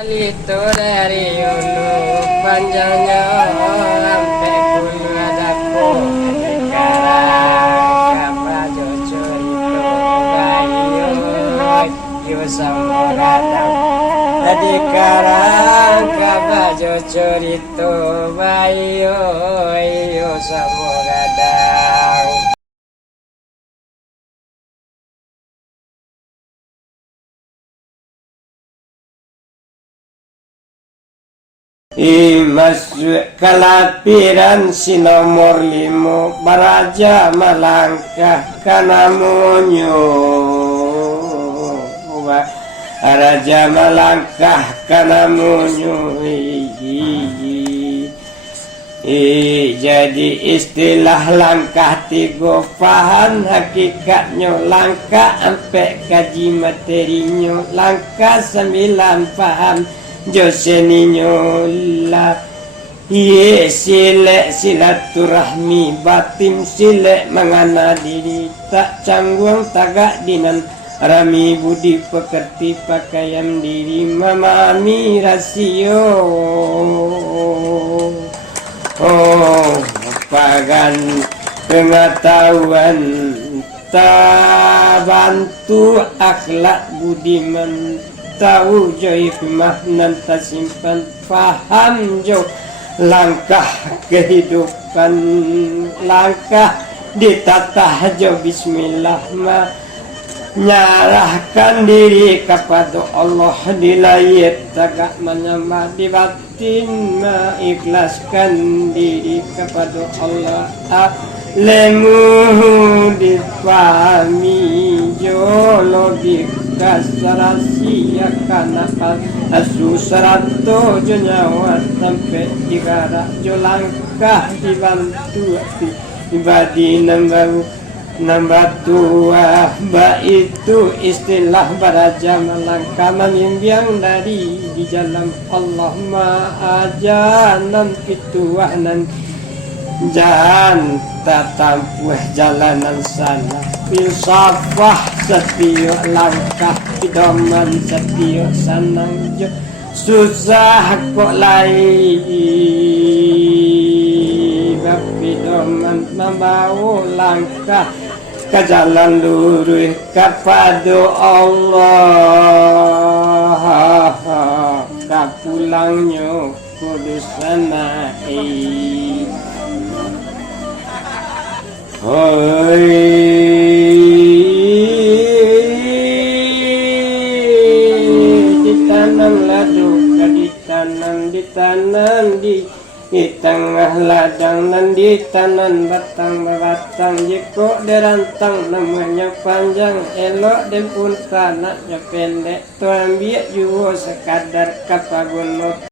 Itu dari ulu panjangnya sampai bulu adaku sekarang kapal jujur itu bayu yu samudradang tadi karang kapal jujur itu bayu yu samudradang. Imas kalapiran si nomor 5 baraja malangkah kanamunyo raja malangkah kanamunyo jadi istilah langkah tiga paham hakikatnya langkah sampai kaji materinya langkah 9 paham Joseninya la ye silek silaturahmi batin silek mengana diri tak canggung tagak dinan rami budi pekerti pakaian diri memahami rasio pagan pengetahuan tak bantu akhlak budiman tahu jo hikmah nan simpan paham jo langkah kehidupan langkah ditatah jo bismillah ma nyarahkan diri kepada Allah dilayat tagak menyembah di batin ma ikhlaskan diri kepada Allah lemu dipahami jo logik kasarasi karena asusarato jo nyawa sampai digara jo langkah dibantu ibadi nambah tua itu istilah baraja melangkah membimbing dari di jalan Allah ma'ajanan fituahnan jangan tatampuh jalanan sana filsafah setiap langkah pidoman setiap sanang susah kok lain pidoman membawa langkah ke jalan lurus kepada Allah kapulangnya kudus sana ditanam ladu ditanam di tengah ladang nan ditanam batang jiko derantang namanya panjang elok dan pun tanahnya pendek tu ambil juga sekadar kapagun